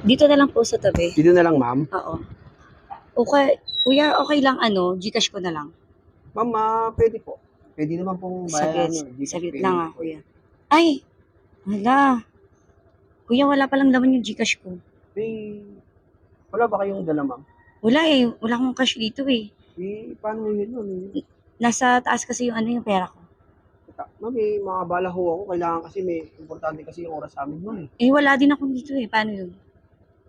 Dito na lang po sa tabi. Dito na lang, ma'am. Oo. Okay. Kuya, okay lang Gcash ko na lang. Ma'am, pwede po. Pwede naman pong bayaran nyo. Saglit lang kuya. Ay! Wala. Kuya, wala palang laman yung Gcash ko. Eh, wala ba kayong dala, ma'am? Wala wala akong cash dito Paano yun, ma'am? Nasa taas kasi yung pera ko. Ma'am, mga bala ho ako. Kailangan kasi importante kasi yung oras sa amin, ma'am. Wala din ako dito paano yun?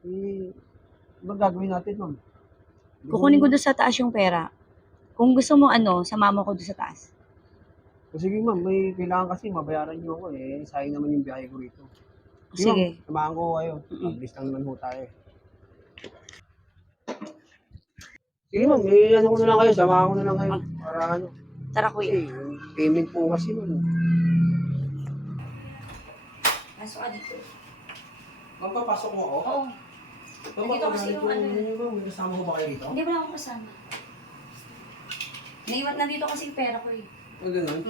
Ano gagawin natin, ma'am? Kukunin ko doon sa taas yung pera. Kung gusto mo sama ko doon sa taas. Sige, ma'am. Kailangan kasi mabayaran nyo ako sayang naman yung biyahe ko rito. Sige. Ma'am, samahan ko kayo. Mabilis lang naman ho tayo. Sige, ma'am. Ano ko na lang kayo. Samahan ko na lang kayo. Para ano. Tara kuya. Yung payment po kasi, ma'am. Pasok ka dito. Ma'am, papasok mo ako? Oo. Nandito kasi yung May kasama ko ba kayo dito? Hindi, wala akong kasama. Nandito kasi yung pera ko Ganun?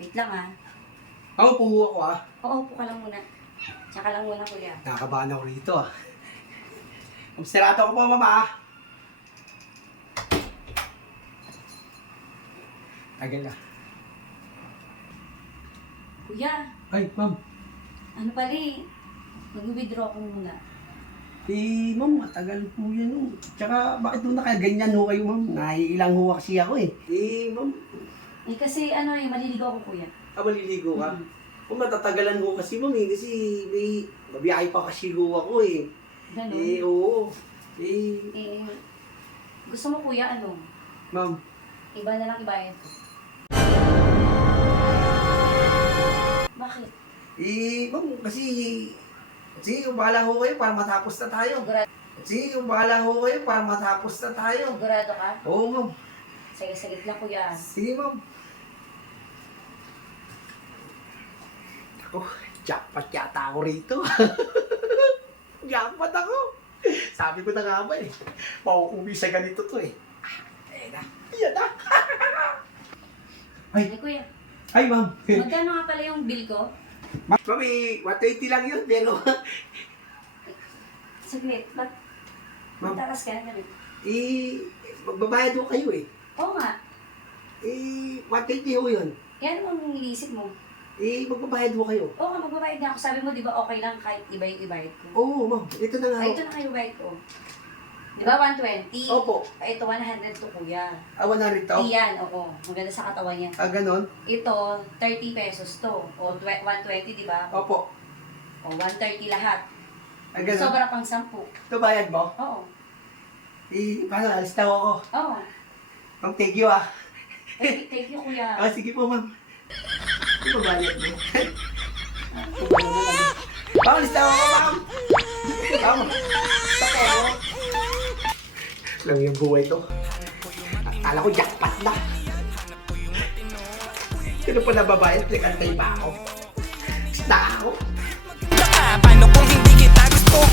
Wait lang Ako po ako Oo, upo ka lang muna. Tsaka lang muna kuya. Nakakabahan ako rito Observado ko po, mama Tagal na. Kuya, Ay, ma'am. ano pala mag-withdraw ko muna. Ma'am, matagal po yan Tsaka, bakit doon nakaganyan ho kayo, ma'am? Naiilang ho kasi ako ma'am. Kasi maliligo ako kuya. Maliligo ka? Kung matatagalan ho kasi, ma'am kasi may mabiyahe pa kasi ho ako Ganun? Oo. Gusto mo kuya Ma'am. Iba na lang ibayad ko. Bakit? Ma'am, kasi bahala ho kayo para matapos na tayo. Bahala ho kayo para matapos na tayo. Sigurado ka? Oo, ma'am. Sige lang kuya. Sige, ma'am. Ako, jackpot yata ako rito. Jackpot ako. Sabi ko na nga ba mauuwi sa ganito to Ayan na. Ay kuya, Ay, ma'am. magkano nga pala yung bill ko? Ma'am, 120 lang yun, pero Saglit, ba't Ma'am. matakas ka na magbabayad ho kayo Oo nga. 120 ho yun. Yan ang iniisip mo. Magbabayad ho kayo. Oo nga, magbabayad na ako. Sabi mo, di ba okay lang kahit iba yung ibayad ko? Oo, ma'am. Ito na nga. Ito na kayo bayad ko. Di ba 120? Opo. Ito 100 to kuya. 100 to? Iyan, oo. Maganda sa katawan niya. Ganon? Ito, 30 pesos to. O 120, di ba? Opo. O 130 lahat. Ganon? Sobra pang 10. Ito bayad mo? Oo. Paano? Alis na ako. Oo. Ma'am, thank you Thank you kuya. sige po, ma'am. Ito bayad mo. Ma'am, alis na ako, ma'am. Ma'am, sakay ako. Lang yung buhay to. Akala ko jackpot na. Sino pa nababayad? Nag-antay pa ako. Basta ako. Paano kung hindi kita gusto?